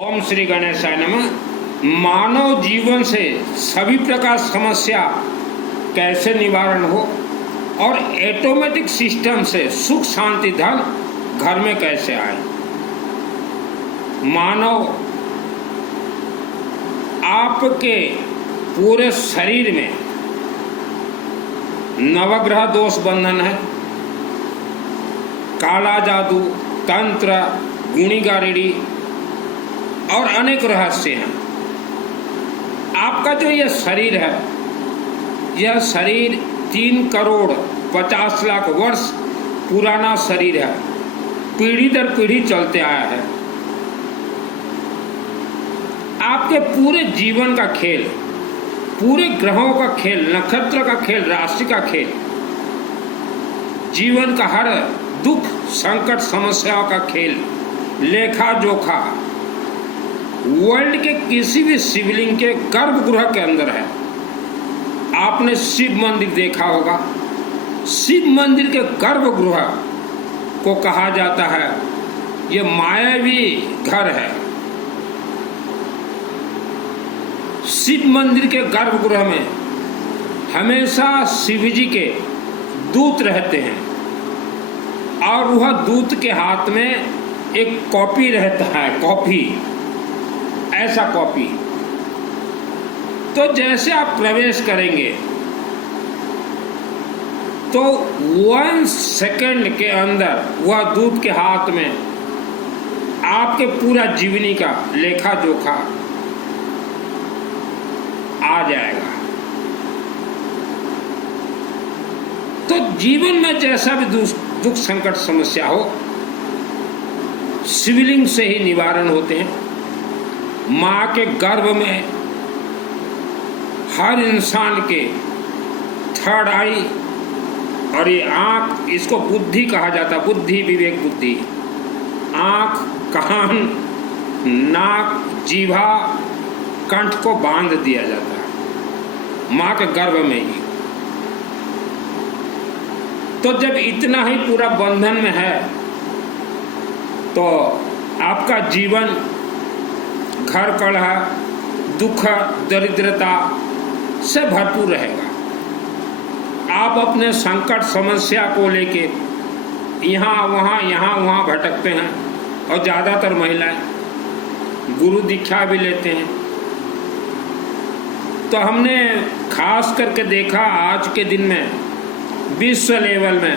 ओम श्री गणेशाय नमः। मानव जीवन से सभी प्रकार समस्या कैसे निवारण हो और ऑटोमेटिक सिस्टम से सुख शांति धन घर में कैसे आए। मानव आपके पूरे शरीर में नवग्रह दोष बंधन है, काला जादू, तंत्र, गुणी गारेडी और अनेक रहस्य हैं। आपका जो यह शरीर है, यह शरीर 3 करोड़ 50 लाख वर्ष पुराना शरीर है, पीढ़ी दर पीढ़ी चलते आया है। आपके पूरे जीवन का खेल, पूरे ग्रहों का खेल, नक्षत्र का खेल, राशि का खेल, जीवन का हर दुख संकट समस्याओं का खेल, लेखा जोखा वर्ल्ड के किसी भी शिवलिंग के गर्भगृह के अंदर है। आपने शिव मंदिर देखा होगा। शिव मंदिर के गर्भगृह को कहा जाता है ये मायावी घर है। शिव मंदिर के गर्भगृह में हमेशा शिव जी के दूत रहते हैं और वह दूत के हाथ में एक कॉपी रहता है, कॉपी, ऐसा कॉपी। तो जैसे आप प्रवेश करेंगे तो 1 सेकंड के अंदर वह दूत के हाथ में आपके पूरा जीवनी का लेखा जोखा आ जाएगा। तो जीवन में जैसा भी दुख संकट समस्या हो, शिवलिंग से ही निवारण होते हैं। माँ के गर्भ में हर इंसान के 3rd आई और ये आँख, इसको बुद्धि कहा जाता है, बुद्धि, विवेक, बुद्धि। आँख, कान, नाक, जीभा, कंठ को बांध दिया जाता है माँ के गर्भ में ही। तो जब इतना ही पूरा बंधन में है तो आपका जीवन घर कलह, दुख, दरिद्रता से भरपूर रहेगा। आप अपने संकट समस्या को लेके यहाँ वहाँ भटकते हैं और ज़्यादातर महिलाएं गुरु दीक्षा भी लेते हैं। तो हमने खास करके देखा आज के दिन में विश्व लेवल में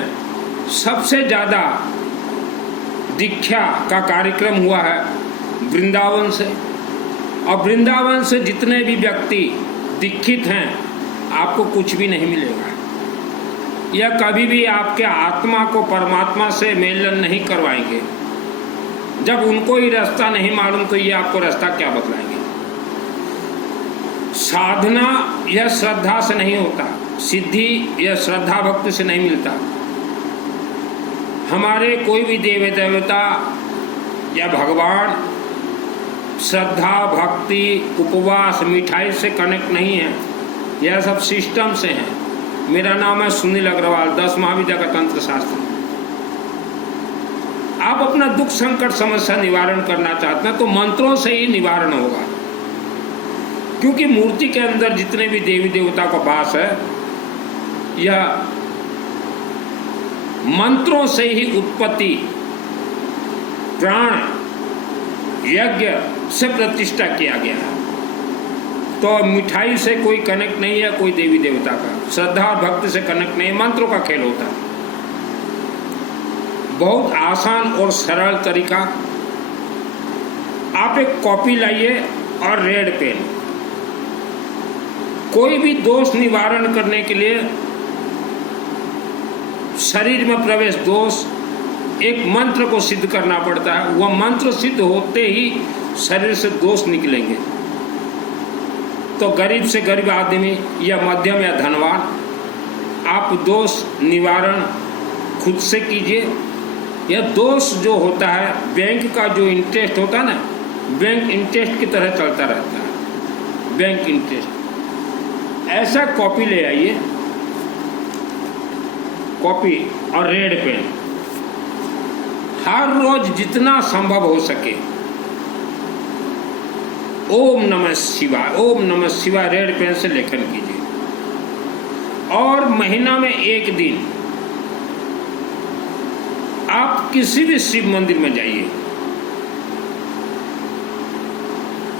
सबसे ज़्यादा दीक्षा का कार्यक्रम हुआ है वृंदावन से। और वृंदावन से जितने भी व्यक्ति दीक्षित हैं, आपको कुछ भी नहीं मिलेगा। यह कभी भी आपके आत्मा को परमात्मा से मेलन नहीं करवाएंगे। जब उनको ही रास्ता नहीं मालूम तो ये आपको रास्ता क्या बतलाएंगे। साधना यह श्रद्धा से नहीं होता, सिद्धि यह श्रद्धा भक्ति से नहीं मिलता। हमारे कोई भी देवी देवता या भगवान श्रद्धा भक्ति उपवास मिठाई से कनेक्ट नहीं है, यह सब सिस्टम से है। मेरा नाम है सुनील अग्रवाल, 10 महाविद्या का तंत्र शास्त्र। आप अपना दुख संकट समस्या निवारण करना चाहते हैं तो मंत्रों से ही निवारण होगा, क्योंकि मूर्ति के अंदर जितने भी देवी देवता का वास है यह मंत्रों से ही उत्पत्ति, प्राण, यज्ञ से प्रतिष्ठा किया गया है। तो मिठाई से कोई कनेक्ट नहीं है, कोई देवी देवता का श्रद्धा और भक्ति से कनेक्ट नहीं, मंत्रों का खेल होता है। बहुत आसान और सरल तरीका, आप एक कॉपी लाइए और रेड पेन। कोई भी दोष निवारण करने के लिए शरीर में प्रवेश दोष, एक मंत्र को सिद्ध करना पड़ता है। वह मंत्र सिद्ध होते ही शरीर से दोष निकलेंगे। तो गरीब से गरीब आदमी या मध्यम या धनवान, आप दोष निवारण खुद से कीजिए। यह दोष जो होता है, बैंक का जो इंटरेस्ट होता है ना, बैंक इंटरेस्ट की तरह चलता रहता है, बैंक इंटरेस्ट। ऐसा कॉपी ले आइए, कॉपी और रेड पेन। हर रोज जितना संभव हो सके ओम नमः शिवाय, ओम नमः शिवाय रेड पेन से लेखन कीजिए। और महीना में एक दिन आप किसी भी शिव मंदिर में जाइए,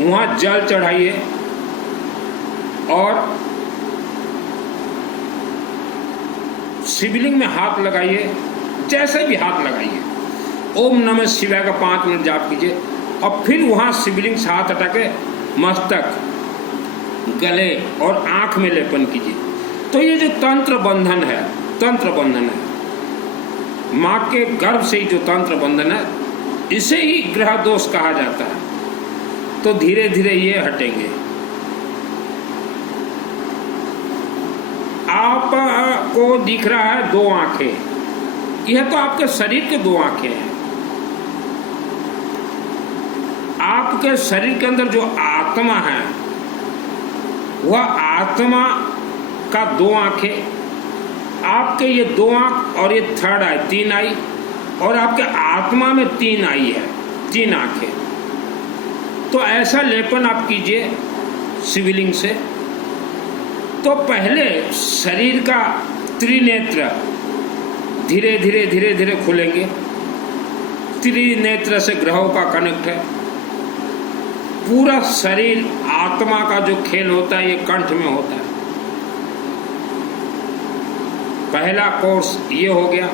वहां जल चढ़ाइए और शिवलिंग में हाथ लगाइए, जैसे भी हाथ लगाइए, ओम नमः शिवाय का 5 मिनट जाप कीजिए और फिर वहां शिवलिंग से हाथ हटा के मस्तक, गले और आंख में लेपन कीजिए। तो ये जो तंत्र बंधन है, तंत्र बंधन है, मां के गर्भ से ही जो तंत्र बंधन है, इसे ही ग्रह दोष कहा जाता है। तो धीरे धीरे ये हटेंगे। आपको दिख रहा है 2 आंखें, यह तो आपके शरीर के 2 आंखें हैं। आपके शरीर के अंदर जो आत्मा है, वह आत्मा का 2 आंखें, आपके ये 2 आंख और ये 3rd आई, 3 आई, और आपके आत्मा में 3 आई है, 3 आंखें। तो ऐसा लेपन आप कीजिए शिवलिंग से। तो पहले शरीर का त्रिनेत्र धीरे धीरे धीरे धीरे खुलेंगे। त्रिनेत्र से ग्रहों का कनेक्ट है। पूरा शरीर आत्मा का जो खेल होता है, ये कंठ में होता है। पहला कोर्स ये हो गया।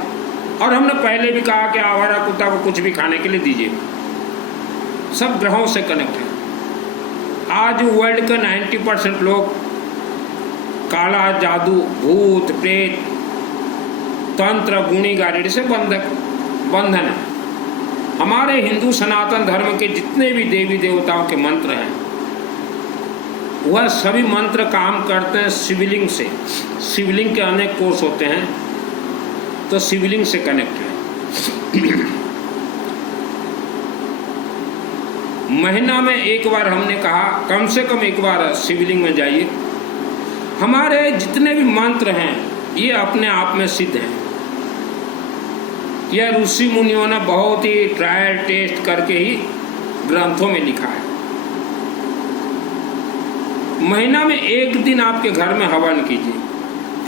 और हमने पहले भी कहा कि आवारा कुत्ता को कुछ भी खाने के लिए दीजिए, सब ग्रहों से कनेक्ट है। आज वर्ल्ड का 90% लोग काला जादू, भूत प्रेत, तंत्र, गुणी गारेडी से बंधन है। हमारे हिंदू सनातन धर्म के जितने भी देवी देवताओं के मंत्र हैं, वह सभी मंत्र काम करते हैं शिवलिंग से। शिवलिंग के अनेक कोर्स होते हैं, तो शिवलिंग से कनेक्ट है। महीना में एक बार हमने कहा, कम से कम एक बार शिवलिंग में जाइए। हमारे जितने भी मंत्र हैं, ये अपने आप में सिद्ध हैं। यह ऋषि मुनियों ने बहुत ही ट्रायल टेस्ट करके ही ग्रंथों में लिखा है। महीना में एक दिन आपके घर में हवन कीजिए।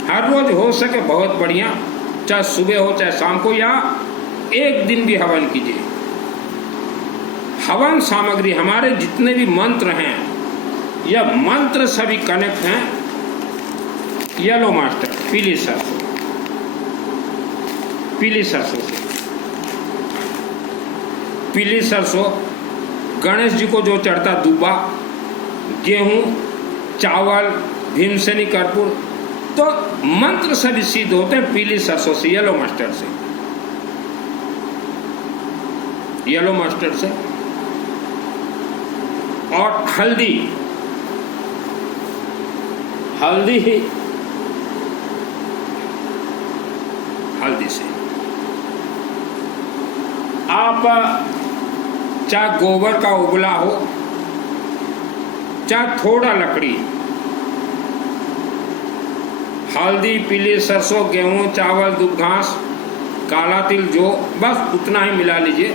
हर रोज हो सके बहुत बढ़िया, चाहे सुबह हो चाहे शाम को, या एक दिन भी हवन कीजिए। हवन सामग्री, हमारे जितने भी मंत्र हैं, यह मंत्र सभी कनेक्ट हैं येलो मास्टर, पीली सरसों, पीली सरसों से। पीली सरसों गणेश जी को जो चढ़ता, दुबा, गेहूं, चावल, भीमसेनी कर्पूर, तो मंत्र सभी सिद्ध होते हैं पीली सरसों से, येलो मस्टर्ड से। येलो मस्टर्ड से और हल्दी, हल्दी ही हल्दी से आप चाहे गोबर का उबला हो, चाहे थोड़ा लकड़ी, हल्दी, पीली सरसों, गेहूं, चावल, दूब घास, काला तिल, जो बस उतना ही मिला लीजिए।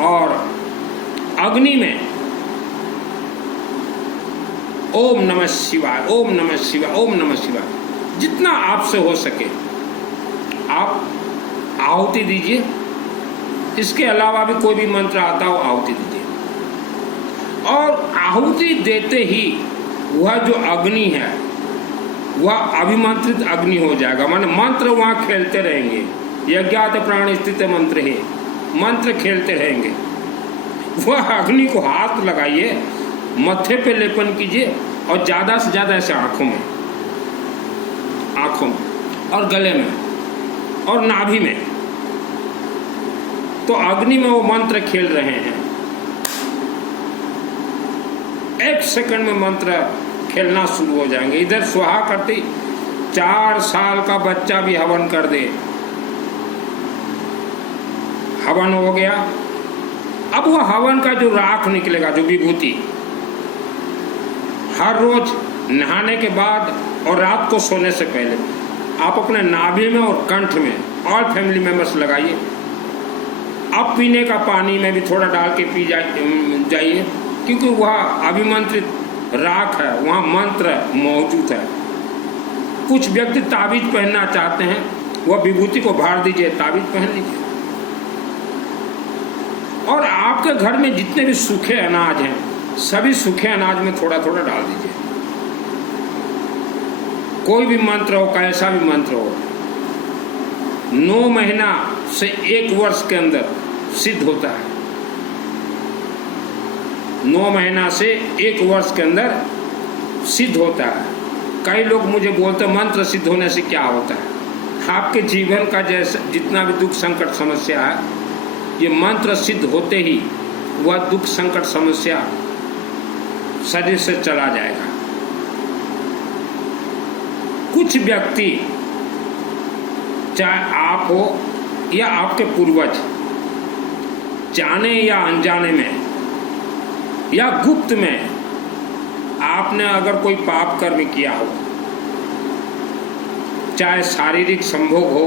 और अग्नि में ओम नमः शिवाय, ओम नमः शिवाय, ओम नमः शिवाय, जितना आपसे हो सके आप आहुति दीजिए। इसके अलावा भी कोई भी मंत्र आता हो, आहुति दीजिए। और आहुति देते ही वह जो अग्नि है, वह अभिमंत्रित अग्नि हो जाएगा। माने मंत्र वहाँ खेलते रहेंगे। यज्ञात प्राण स्थित मंत्र है, मंत्र खेलते रहेंगे। वह अग्नि को हाथ लगाइए, मत्थे पे लेपन कीजिए और ज़्यादा से ज़्यादा ऐसे आँखों में और गले में और नाभि में। तो अग्नि में वो मंत्र खेल रहे हैं। 1 सेकंड में मंत्र खेलना शुरू हो जाएंगे। इधर स्वाहा करते 4 साल का बच्चा भी हवन कर दे, हवन हो गया। अब वो हवन का जो राख निकलेगा, जो विभूति, हर रोज नहाने के बाद और रात को सोने से पहले आप अपने नाभि में और कंठ में ऑल फैमिली मेंबर्स लगाइए। अब पीने का पानी में भी थोड़ा डाल के पी जाइए, क्योंकि वह अभिमंत्रित राख है, वहाँ मंत्र मौजूद है। कुछ व्यक्ति ताबीज पहनना चाहते हैं, वह विभूति को भाड़ दीजिए, ताबीज पहन लीजिए। और आपके घर में जितने भी सूखे अनाज हैं, सभी सूखे अनाज में थोड़ा थोड़ा डाल दीजिए। कोई भी मंत्र हो, कैसा भी मंत्र हो, 9 महीना से 1 वर्ष के अंदर सिद्ध होता है। 9 महीना से 1 वर्ष के अंदर सिद्ध होता है। कई लोग मुझे बोलते हैं मंत्र सिद्ध होने से क्या होता है। आपके जीवन का जैसे जितना भी दुख संकट समस्या है, ये मंत्र सिद्ध होते ही वह दुख संकट समस्या शरीर से चला जाएगा। कुछ व्यक्ति, चाहे आप हो या आपके पूर्वज, जाने या अनजाने में या गुप्त में आपने अगर कोई पाप कर्म किया हो, चाहे शारीरिक संभोग हो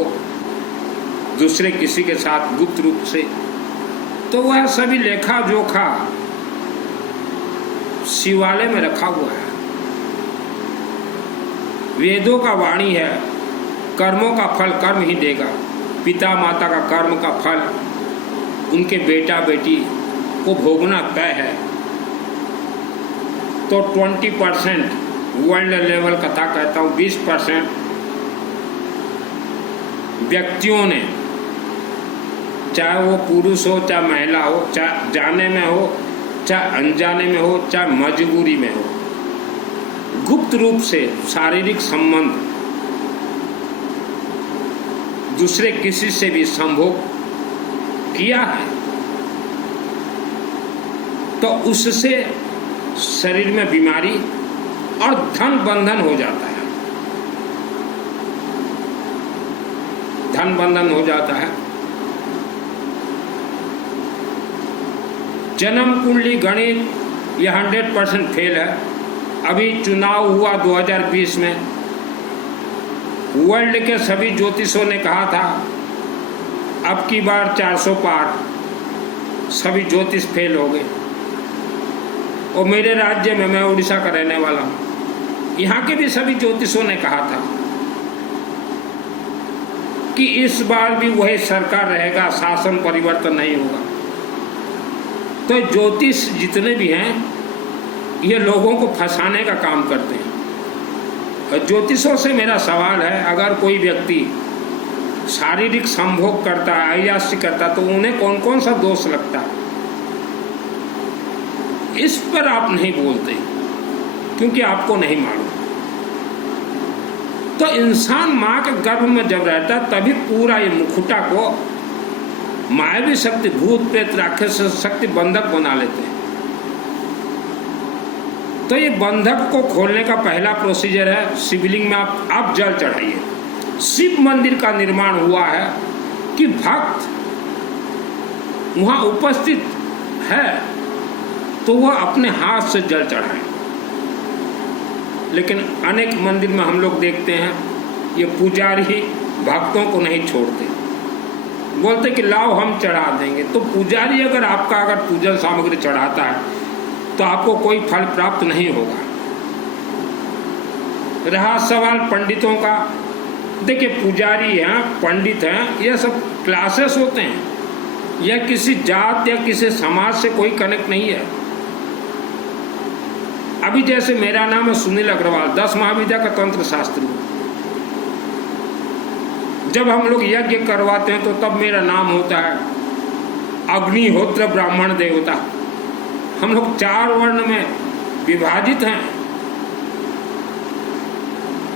दूसरे किसी के साथ गुप्त रूप से, तो वह सभी लेखा जोखा शिवालय में रखा हुआ है। वेदों का वाणी है, कर्मों का फल कर्म ही देगा। पिता माता का कर्म का फल उनके बेटा बेटी को भोगना तय है। तो 20% वर्ल्ड लेवल कथा कहता हूँ, 20% व्यक्तियों ने, चाहे वो पुरुष हो चाहे महिला हो, चाहे जाने में हो चाहे अनजाने में हो, चाहे मजबूरी में हो, गुप्त रूप से शारीरिक संबंध दूसरे किसी से भी संभोग किया है, तो उससे शरीर में बीमारी और धन बंधन हो जाता है। धन बंधन हो जाता है। जन्म कुंडली गणित यह 100% फेल है। अभी चुनाव हुआ 2020 में, वर्ल्ड के सभी ज्योतिषों ने कहा था अब की बार 400 पार, सभी ज्योतिष फेल हो गए। और मेरे राज्य में, मैं उड़ीसा का रहने वाला हूँ, यहाँ के भी सभी ज्योतिषों ने कहा था कि इस बार भी वही सरकार रहेगा, शासन परिवर्तन नहीं होगा। तो ज्योतिष जितने भी हैं ये लोगों को फंसाने का काम करते हैं। और ज्योतिषों से मेरा सवाल है, अगर कोई व्यक्ति शारीरिक संभोग करता है, अय्याशी करता है, तो उन्हें कौन कौन सा दोष लगता है? इस पर आप नहीं बोलते क्योंकि आपको नहीं मालूम। तो इंसान माँ के गर्भ में जब रहता है तभी पूरा ये मुखुटा को मायावी शक्ति, भूत प्रेत राक्षस शक्ति बंधक बना लेते हैं। तो ये बंधक को खोलने का पहला प्रोसीजर है, शिवलिंग में आप जल चढ़ाइए। शिव मंदिर का निर्माण हुआ है कि भक्त वहाँ उपस्थित है तो वह अपने हाथ से जल चढ़ाए। लेकिन अनेक मंदिर में हम लोग देखते हैं ये पुजारी भक्तों को नहीं छोड़ते, बोलते कि लाओ हम चढ़ा देंगे। तो पुजारी अगर अगर पूजन सामग्री चढ़ाता है तो आपको कोई फल प्राप्त नहीं होगा। रहा सवाल पंडितों का, देखिए पुजारी हैं, पंडित हैं, ये सब क्लासेस होते हैं, यह किसी जात या किसी समाज से कोई कनेक्ट नहीं है। अभी जैसे मेरा नाम है सुनील अग्रवाल, 10 महाविद्या का तंत्र शास्त्री। जब हम लोग यज्ञ करवाते हैं तो तब मेरा नाम होता है अग्निहोत्र ब्राह्मण देवता। हम लोग 4 वर्ण में विभाजित हैं,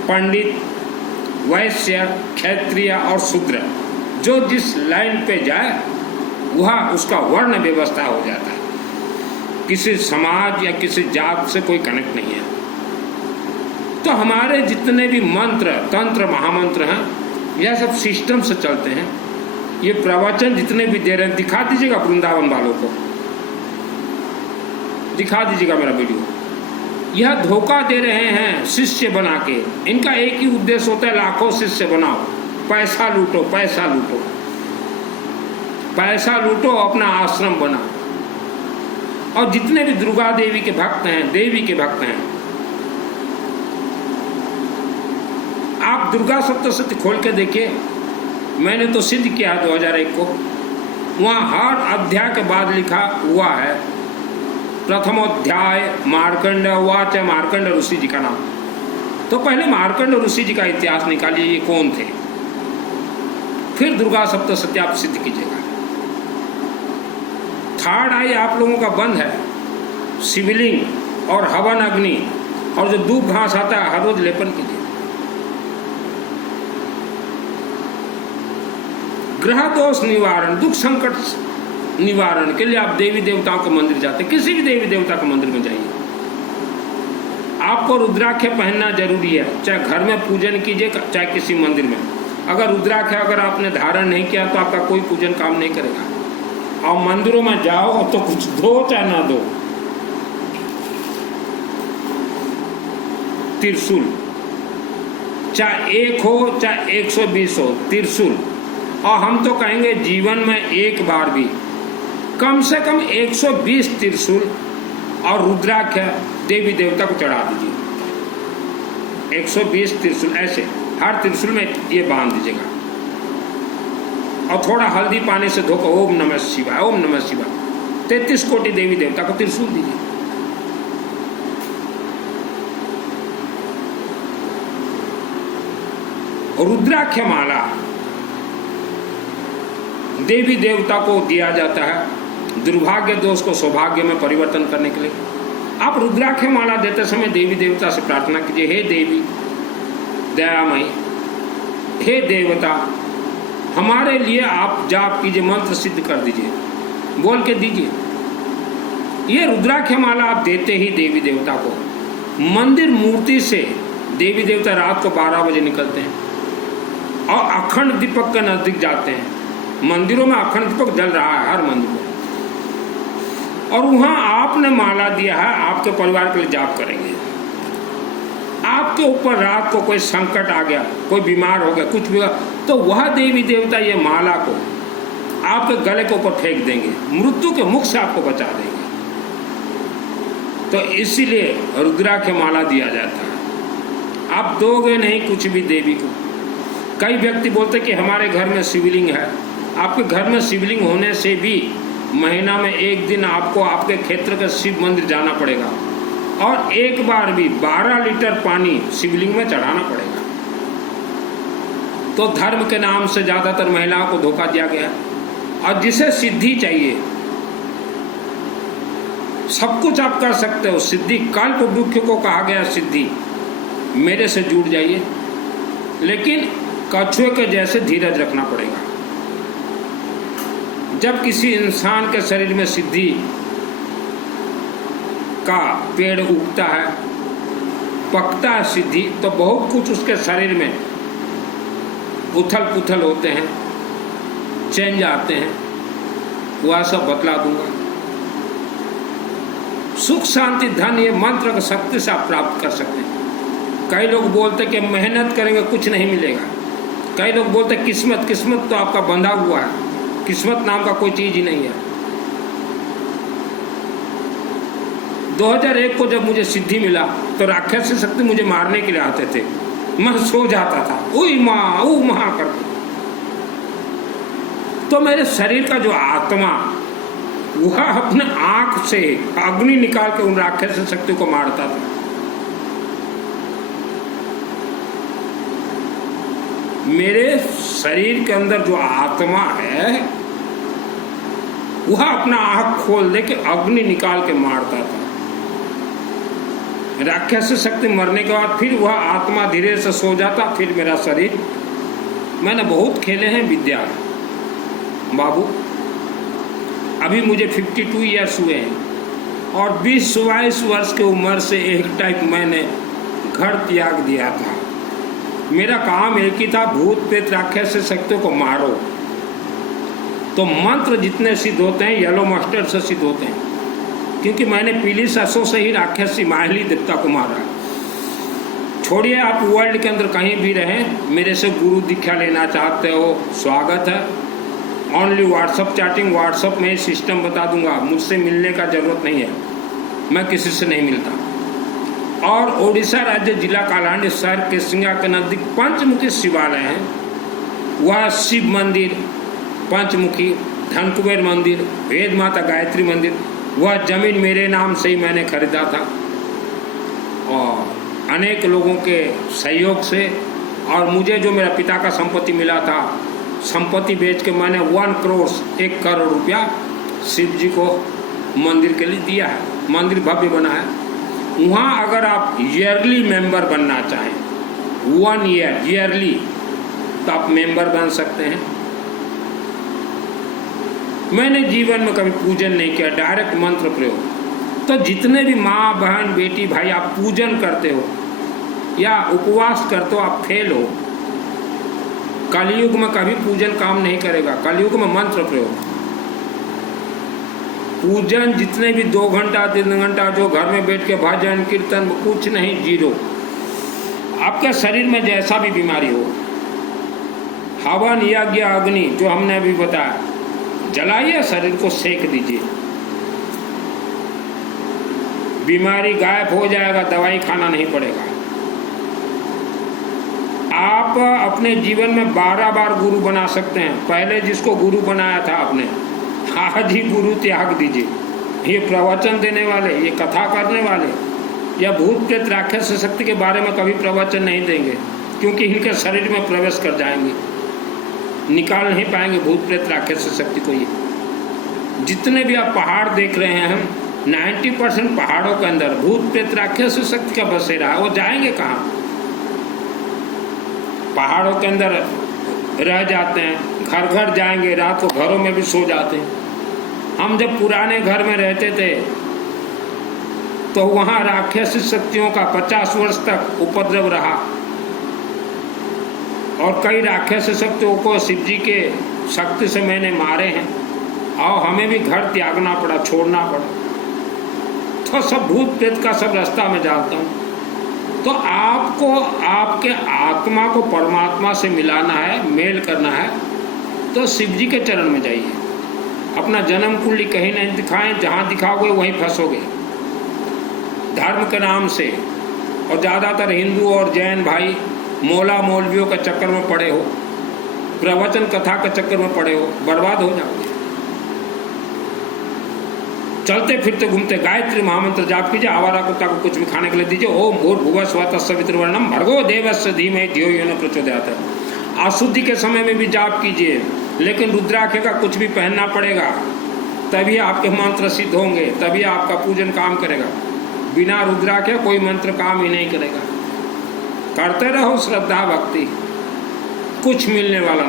पंडित, वैश्य, क्षत्रिय और शूद्र। जो जिस लाइन पे जाए वह उसका वर्ण व्यवस्था हो जाता है, किसी समाज या किसी जात से कोई कनेक्ट नहीं है। तो हमारे जितने भी मंत्र, तंत्र, महामंत्र हैं, यह सब सिस्टम से चलते हैं। ये प्रवचन जितने भी दे रहे हैं, दिखा दीजिएगा वृंदावन वालों को, दिखा दीजिएगा मेरा वीडियो। यह धोखा दे रहे हैं शिष्य बना के। इनका एक ही उद्देश्य होता है, लाखों शिष्य बनाओ, पैसा लूटो, पैसा लूटो, पैसा लूटो, अपना आश्रम बनाओ। और जितने भी दुर्गा देवी के भक्त हैं, देवी के भक्त हैं, आप दुर्गा सप्तशती खोल के देखिए। मैंने तो सिद्ध किया 2001 को। वहाँ हर अध्याय के बाद लिखा हुआ है प्रथम अध्याय मार्कंड उवाच, मार्कंड ऋषि जी का नाम। तो पहले मार्कंड ऋषि जी का इतिहास निकालिए, ये कौन थे, फिर दुर्गा सप्तशती आप सिद्ध कीजिएगा। थर्ड आई आप लोगों का बंद है। शिवलिंग और हवन अग्नि और जो दूब घास आता है हर रोज लेपन कीजिए। ग्रह दोष निवारण, दुख संकट निवारण के लिए आप देवी देवताओं के मंदिर जाते हैं। किसी भी देवी देवता के मंदिर में जाइए। आपको रुद्राक्ष पहनना जरूरी है, चाहे घर में पूजन कीजिए चाहे किसी मंदिर में। अगर रुद्राक्ष अगर आपने धारण नहीं किया तो आपका कोई पूजन काम नहीं करेगा। और मंदिरों में जाओ तो कुछ दो चाहे ना दो। त्रिशूल चाहे 1 हो चाहे 120 हो, त्रिशूल। और हम तो कहेंगे जीवन में एक बार भी कम से कम 120 त्रिशूल और रुद्राक्ष देवी देवता को चढ़ा दीजिए। 120 त्रिशूल ऐसे हर त्रिशूल में ये बांध दीजिएगा और थोड़ा हल्दी पानी से धोकर ओम नमः शिवाय, ओम नमः शिवाय 33 कोटि देवी देवता को त्रिशूल दीजिए। रुद्राक्ष माला देवी देवता को दिया जाता है दुर्भाग्य दोष को सौभाग्य में परिवर्तन करने के लिए। आप रुद्राक्ष माला देते समय देवी देवता से प्रार्थना कीजिए, हे देवी दयामयी, हे देवता हमारे लिए आप जाप कीजिए, मंत्र सिद्ध कर दीजिए, बोल के दीजिए। ये रुद्राक्ष माला आप देते ही देवी देवता को मंदिर मूर्ति से देवी देवता रात को 12 बजे निकलते हैं और अखंड दीपक के नजदीक जाते हैं। मंदिरों में अखंड दीपक जल रहा है हर मंदिर में, और वहां आपने माला दिया है, आपके परिवार के लिए जाप करेंगे। आपके ऊपर रात को कोई संकट आ गया, कोई बीमार हो गया, कुछ भी, तो वह देवी देवता ये माला को आपके गले के ऊपर फेंक देंगे, मृत्यु के मुख से आपको बचा देंगे। तो इसीलिए रुद्राक्ष माला दिया जाता है। आप दोगे नहीं कुछ भी देवी को। कई व्यक्ति बोलते कि हमारे घर में शिवलिंग है। आपके घर में शिवलिंग होने से भी महीना में एक दिन आपको आपके क्षेत्र के शिव मंदिर जाना पड़ेगा और एक बार भी 12 लीटर पानी शिवलिंग में चढ़ाना पड़ेगा। तो धर्म के नाम से ज्यादातर महिलाओं को धोखा दिया गया। और जिसे सिद्धि चाहिए, सब कुछ आप कर सकते हो। सिद्धि कल्प वृक्ष को कहा गया सिद्धि, मेरे से जुड़ जाइए, लेकिन कछुए के जैसे धीरज रखना पड़ेगा। जब किसी इंसान के शरीर में सिद्धि का पेड़ उगता है, पकता है सिद्धि, तो बहुत कुछ उसके शरीर में उथल पुथल होते हैं, चेंज आते हैं, वह सब बतला दूंगा। सुख शांति धन ये मंत्र की शक्ति से आप प्राप्त कर सकते हैं। कई लोग बोलते कि मेहनत करेंगे कुछ नहीं मिलेगा। कई लोग बोलते किस्मत, किस्मत तो आपका बंधा हुआ है, किस्मत नाम का कोई चीज ही नहीं है। 2001 को जब मुझे सिद्धि मिला तो राक्षस शक्ति मुझे मारने के लिए आते थे। मैं सो जाता था, उई माँ ऊ माँ करके। तो मेरे शरीर का जो आत्मा वह अपने आंख से अग्नि निकाल के उन राक्षस शक्ति को मारता था। मेरे शरीर के अंदर जो आत्मा है वह अपना आंख खोल दे के अग्नि निकाल के मारता था। राक्षस शक्ति मरने के बाद फिर वह आत्मा धीरे से सो जाता, फिर मेरा शरीर। मैंने बहुत खेले हैं विद्या बाबू। अभी मुझे 52 ईयर्स हुए हैं और 20-22 वर्ष की उम्र से एक टाइप मैंने घर त्याग दिया था। मेरा काम एक ही था, भूत प्रेत राक्षस शक्तियों को मारो। तो मंत्र जितने सिद्ध होते हैं येलो मस्टर्ड से सिद्ध होते हैं, क्योंकि मैंने पीली सरसों से ही राक्षसी माहिली देवता को मारा। छोड़िए, आप वर्ल्ड के अंदर कहीं भी रहें, मेरे से गुरु दीक्षा लेना चाहते हो, स्वागत है। ओनली व्हाट्सअप चैटिंग, व्हाट्सअप में ही सिस्टम बता दूंगा, मुझसे मिलने का ज़रूरत नहीं है, मैं किसी से नहीं मिलता। और ओडिशा राज्य जिला कालाहांडी शहर के सिंगा के नज़दीक पंचमुखी शिवालय है, वह शिव मंदिर, पंचमुखी, धनकुबेर मंदिर, वेद माता गायत्री मंदिर, वह ज़मीन मेरे नाम से ही मैंने खरीदा था और अनेक लोगों के सहयोग से, और मुझे जो मेरा पिता का संपत्ति मिला था, संपत्ति बेच के मैंने 1 करोड़ रुपया शिव जी को मंदिर के लिए दिया है। मंदिर भव्य बना है। वहाँ अगर आप ईयरली मेंबर बनना चाहें, 1 ईयर ईयरली, तो आप मेंबर बन सकते हैं। मैंने जीवन में कभी पूजन नहीं किया, डायरेक्ट मंत्र प्रयोग। तो जितने भी माँ बहन बेटी भाई आप पूजन करते हो या उपवास करते हो, आप फेल हो। कलयुग में कभी पूजन काम नहीं करेगा, कलयुग में मंत्र प्रयोग। पूजन जितने भी 2 घंटा 3 घंटा जो घर में बैठ के भजन कीर्तन, कुछ नहीं, जीरो। आपके शरीर में जैसा भी बीमारी हो, हवन यज्ञ अग्नि जो हमने अभी बताया, जलाइए, शरीर को सेक दीजिए, बीमारी गायब हो जाएगा, दवाई खाना नहीं पड़ेगा। आप अपने जीवन में 12 बार गुरु बना सकते हैं। पहले जिसको गुरु बनाया था आपने, आज ही गुरु त्याग दीजिए। ये प्रवचन देने वाले, ये कथा करने वाले या भूत प्रेत राक्षस शक्ति के बारे में कभी प्रवचन नहीं देंगे, क्योंकि इनके शरीर में प्रवेश कर जाएंगे, निकाल नहीं पाएंगे भूत प्रेत राक्षस शक्ति को। ये जितने भी आप पहाड़ देख रहे हैं, हम 90% पहाड़ों के अंदर भूत प्रेत राक्षस शक्ति का बसेरा है। वो जाएंगे कहाँ? पहाड़ों के अंदर रह जाते हैं, घर घर जाएंगे, रात को घरों में भी सो जाते हैं। हम जब पुराने घर में रहते थे तो वहाँ राक्षसी शक्तियों का 50 वर्ष तक उपद्रव रहा और कई राक्षसी शक्तियों को शिव जी के शक्ति से मैंने मारे हैं और हमें भी घर त्यागना पड़ा, छोड़ना पड़ा। तो सब भूत प्रेत का सब रास्ता में जानता हूँ। तो आपको आपके आत्मा को परमात्मा से मिलाना है, मेल करना है, तो शिव जी के चरण में जाइए। अपना जन्म कुंडली कहीं नहीं दिखाएं, जहाँ दिखाओगे वहीं फंसोगे धर्म के नाम से। और ज़्यादातर हिंदू और जैन भाई मौला मौलवियों के चक्कर में पड़े हो, प्रवचन कथा के चक्कर में पड़े हो, बर्बाद हो जाओगे। चलते फिरते घूमते गायत्री महामंत्र जाप कीजिए, आवारा कुत्ता को कुछ भी खाने के लिए दीजिए। ओम भूर्भुवः स्वः तत्सवितुर्वरेण्यं भर्गो देवस्य धीमहि धियो यो न प्रचोदयात्। अशुद्धि के समय में भी जाप कीजिए, लेकिन रुद्राक्ष का कुछ भी पहनना पड़ेगा, तभी आपके मंत्र सिद्ध होंगे, तभी आपका पूजन काम करेगा। बिना रुद्राक्ष कोई मंत्र काम ही नहीं करेगा। करते रहो श्रद्धा भक्ति, कुछ मिलने वाला